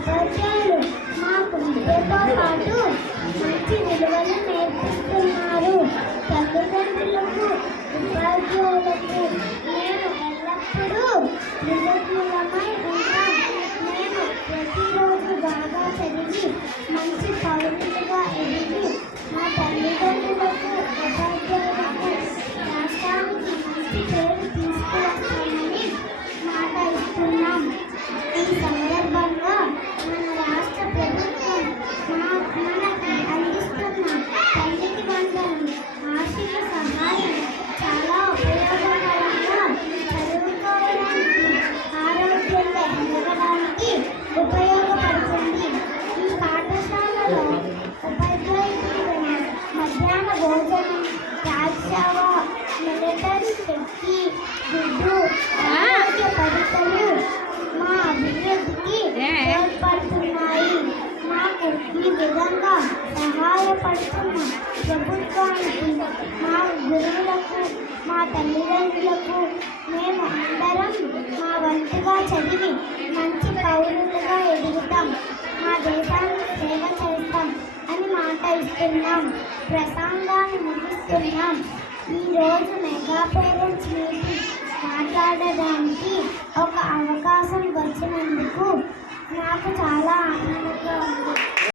ఉపాధ్యాయులు మాకు విద్యతో పాటు మంచి విలువలు నేర్పిస్తున్నారు. తల్లిదండ్రులకు, ఉపాధ్యాయులకు మేము ఎల్లప్పుడూ కృతజ్ఞులమై ఉంటాం. మేము ప్రతిరోజు బాగా చదివి మంచి పౌరులుగా ఎదిగి మా తల్లిదండ్రులకు, ఉపాధ్యాయులకు, రాష్ట్రానికి మంచి పేరు తీసుకువస్తామని మాట ఇస్తున్నాం. ఈ సందర్భంగా మన రాష్ట్ర ప్రభుత్వం మనకి అందిస్తున్న తల్లికి వందనం ఆర్థిక సహాయం చాలా ఉపయోగకరంగా చదువుకోవడానికి, ఆరోగ్యంగా ఎదగడానికి ఉపయోగపడుతుంది. ఈ పాఠశాలలో ఉపాధ్యాయులు మధ్యాహ్న భోజనం, రాజ్యసేవ, మిలిటరీ శక్తి, గుడ్డు, ఆరోగ్య పరీక్షలు మా అభివృద్ధికి తోడ్పడుతున్నాయి. మాకు ఈ విధంగా సహాయపడుతున్న ప్రభుత్వానికి, మా గురువులకు, మా తల్లిదండ్రులకు మేము అందరం మా వంతుగా చదివి మంచి పౌరులుగా ఎదుగుతాం, మా దేశానికి సేవ చేస్తాం అని మాట ఇస్తున్నాం. ప్రసంగాన్ని ముగిస్తున్నాం. ఈరోజు మెగా పేరెంట్స్ మీటింగ్ మాట్లాడడానికి ఒక అవకాశం వచ్చినందుకు నాకు చాలా ఆనందంగా ఉంది.